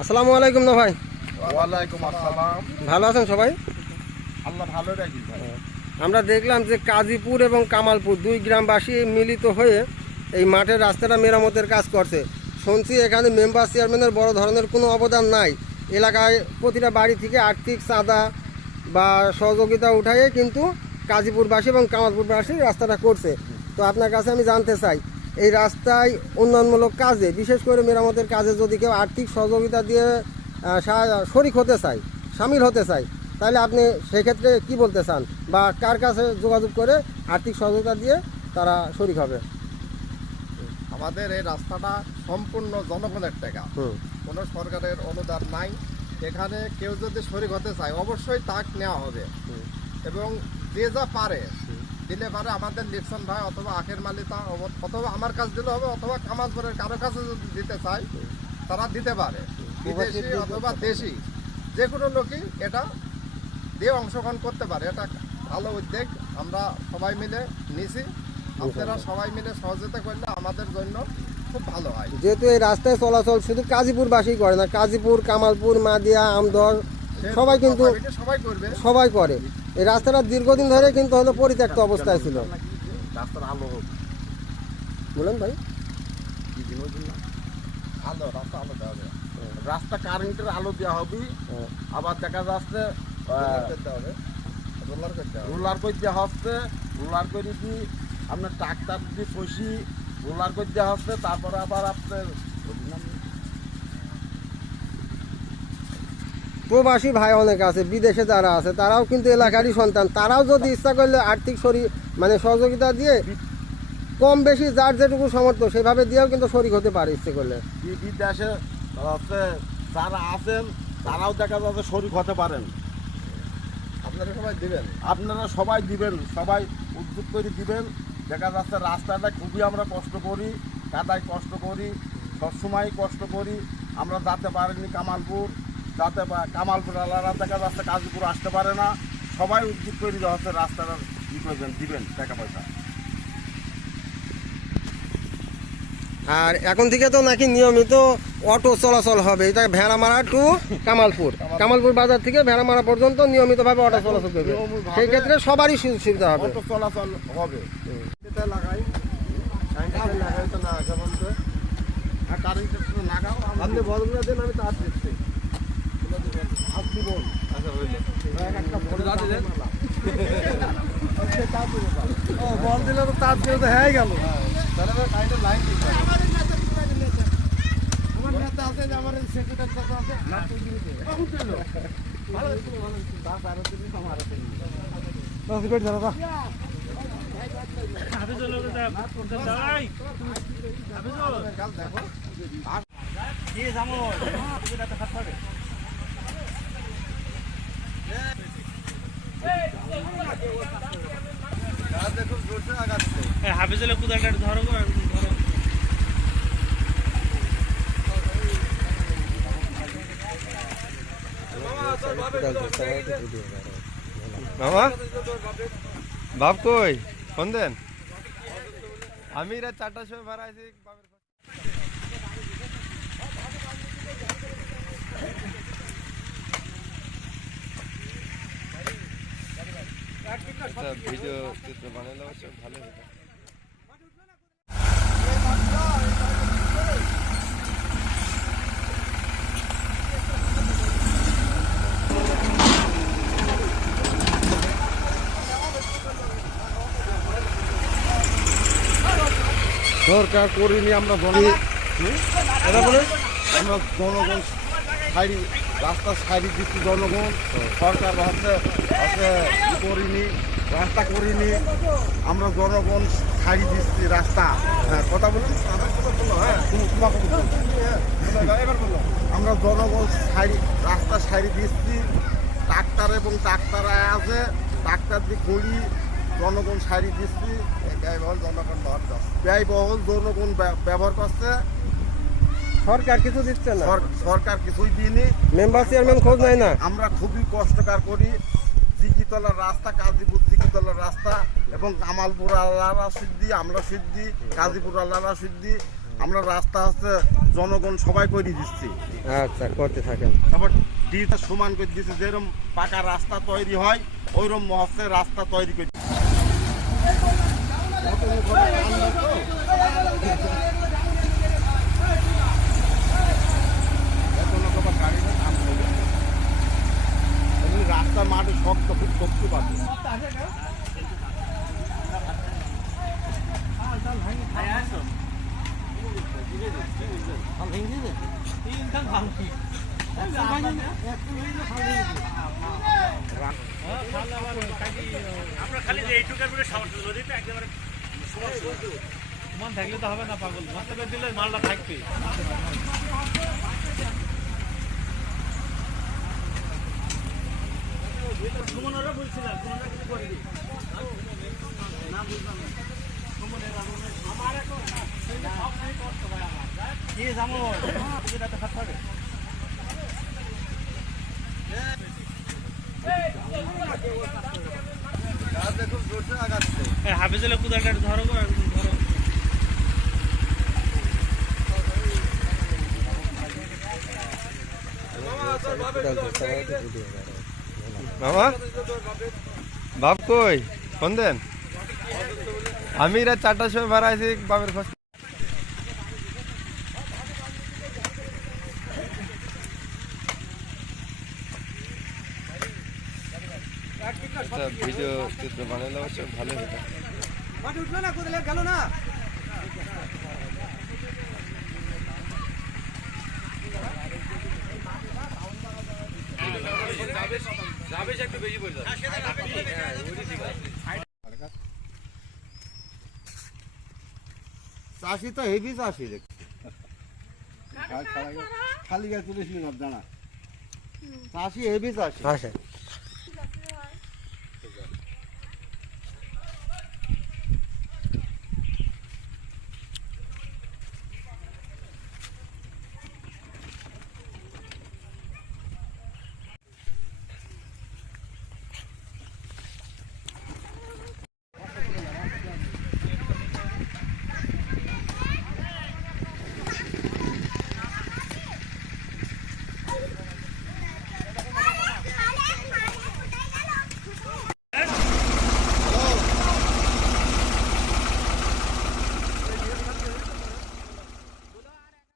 আসসালামু আলাইকুম না ভাই। ওয়ালাইকুম আসসালাম। ভালো আছেন সবাই? আল্লাহ ভালো রাখি ভাই। আমরা দেখলাম যে কাজীপুর এবং কামালপুর দুই গ্রামবাসী মিলিত হয়ে এই মাঠের রাস্তাটা মেরামতের কাজ করছে। শুনছি এখানে মেম্বার চেয়ারম্যানের বড় ধরনের কোনো অবদান নাই। এলাকায় প্রতিটা বাড়ি থেকে আর্থিক চাঁদা বা সহযোগিতা উঠায়ে কিন্তু কাজীপুরবাসী এবং কামালপুরবাসী রাস্তাটা করছে। তো আপনার কাছে আমি জানতে চাই, এই রাস্তায় উন্নয়নমূলক কাজে, বিশেষ করে মেরামতের কাজে যদি কেউ আর্থিক সহযোগিতা দিয়ে শরিক হতে চায়, সামিল হতে চায়, তাহলে আপনি সেক্ষেত্রে কি বলতে চান, বা কার কাছে যোগাযোগ করে আর্থিক সহযোগিতা দিয়ে তারা শরিক হবে? আমাদের এই রাস্তাটা সম্পূর্ণ জনগণের টাকা, কোনো সরকারের অনুদান নাই। এখানে কেউ যদি শরিক হতে চায় অবশ্যই তাক নেওয়া হবে, এবং যে যা পারে দিলে পারে। আমাদের লিপসন ভাই অথবা আখের মালিতা অথবা আমার কাছে দিলে হবে, অথবা কামালপুরের কারো কাছে যদি দিতে চায় তারা দিতে পারে। বিদেশি অথবা দেশি যে কোনো লোকই এটা দিয়ে অংশগ্রহণ করতে পারে। এটা ভালো উদ্যোগ, আমরা সবাই মিলে নিছি। আপনারা সবাই মিলে সহযোগিতা করলে আমাদের জন্য খুব ভালো হয়। যেহেতু এই রাস্তায় চলাচল শুধু কাজীপুরবাসী করে না, কাজীপুর, কামালপুর, মাদিয়া, আমদর সবাই কিন্তু সবাই করে। এই রাস্তাটা দীর্ঘদিন ধরে কিন্তু হলো পরিত্যক্ত অবস্থায় ছিল। রাস্তার আলো হোক, বলেন ভাই। আলো, রাস্তা আলো দেওয়া হবে, রাস্তা কারেন্টের আলো দেওয়া হবে। আবার দেখা যাচ্ছে রোলার করে দেওয়া হচ্ছে, রোলার করে দিয়ে আপনার ট্রাক্টার দিয়ে পয়সি রোলার করে দেওয়া হচ্ছে। তারপরে আবার আপনার প্রবাসী ভাই অনেক আছে, বিদেশে যারা আছে তারাও কিন্তু এলাকারই সন্তান। তারাও যদি ইচ্ছা করলে আর্থিক সহযোগিতা দিয়ে কম বেশি যার যেটুকু সামর্থ্য সেভাবে দিয়েও কিন্তু শরিক হতে পারে ইচ্ছে করলে। বিদেশে যারা আছেন তারাও দেখা যাচ্ছে শরিক হতে পারেন। আপনারা সবাই দিবেন, আপনারা সবাই দিবেন, সবাই উদ্যোগ করে দিবেন। দেখা যাচ্ছে রাস্তাটা খুবই আমরা কষ্ট করি, কাদায় কষ্ট করি, সবসময় কষ্ট করি। আমরা যাতে পারিনি কামালপুর, যাতে কামালপুর আলাদা দেখা যাচ্ছে কাজীপুর আসতে পারে না। সবাই উদ্যোগ করে দেওয়া হচ্ছে রাস্তাটা ই করবেন, দিবেন টাকা পয়সা। আর এখন থেকে তো নাকি নিয়মিত অটো চলাচল হবে, এটা ভেড়ামারা টু কামালপুর, কামালপুর বাজার থেকে ভেড়ামারা পর্যন্ত নিয়মিতভাবে অটো চলাচল করবে। সেই ক্ষেত্রে সবারই সুযোগ সুবিধা হবে, অটো চলাচল হবে। লাগাই লাগাই তো না আর কারেন্টের লাগাও, আপনি বলগুলো দেন, আমি তার দিচ্ছি। আপনি বল, আচ্ছা একটা বল দিলে তো তার দিয়ে তো হয়ে গেল। তাহলে কারেন্টের লাইন দিতে হবে। আমার নেতা আছে, আমার সেক্রেটারি আছে, না তুই দিবি ভালো ভালো দাস আর তুমি আমার আছে দাস বেট ধরো হাফিজুল লোক দাও দাই হাফিজুল কাল দেখো কি জামো এটা তো খাট পাবে। দেখো জোরসে আগাচ্ছে হাফিজুল কুদাটা ধরো ধরো। মামা বাপ কই ফোন দেন, আমি রাত 4টার সময় বাড়াইছি। ভিডিও চিত্র বানালে অবশ্যই ভালো হবে। সরকার করিনি, আমরা আমরা জনগণ সাইডি রাস্তা সাইডি দিচ্ছি। জনগণ সরকার হচ্ছে করিনি, রাস্তা করিনি, আমরা জনগণ সাইডি দিচ্ছি রাস্তা। হ্যাঁ কথা বলুন, হ্যাঁ আমরা জনগণ সাইডি রাস্তা সাইডি দিচ্ছি। ট্রাক্টার এবং ট্রাক্টার আছে, ট্রাক্টার দিয়ে করি জনগণ সাইডি দিচ্ছি। ব্যয়বহুল জনগণ ব্যয়বহুল জনগণ ব্যবহার করছে। সরকার কিছু দিচ্ছে না, সরকার কিছুই দিইনি, মেম্বার চেয়ারম্যান খোঁজ নেয় না। আমরা খুবই কষ্টকর করি। জিকিতলার রাস্তা, কাজীপুর জিকিতলার রাস্তা এবং কামালপুর আল্লাহরা সিদ্ধি, আমরা সিদ্ধি, কাজীপুর আল্লাহরা সিদ্ধি, আমরা রাস্তা হচ্ছে জনগণ সবাই করে দিচ্ছি, আচ্ছা, করতে থাকেন। তারপর ডিটা সমান করে দিচ্ছে, যেরকম পাকা রাস্তা তৈরি হয় ওইরকম হচ্ছে রাস্তা তৈরি করে রাস্তা মাঠে শক্ত, খুব শক্ত পাচ্ছে। আমরা খালি এইটুকার করে সামর্থ্য যদি একেবারে সমান থাকলে তো হবে না পাগল, মস্তবে দিলে মালটা থাকবে। সুমনরা বলছিলাম সুমনরা কিছু করে দিই না, বুঝলাম না সুমনের আমার এখন সব খালি কষ্ট ভাই আমার কি জামো এটা তো খাতে হবে। হাফিজুল্লাহ কুদালটা ধরো ধরো। মামা, বাপ কই ফোন দেন। আমি রাত 4টার সময় বাড়াইছি বাপের খোঁজ। ভিডিও চিত্র বানালে অবশ্য ভালো হতো। চাষি তো হেভি চাষি দেখছি, খালি গাছ তুলিস না জানা, চাষি হেভি চাষি।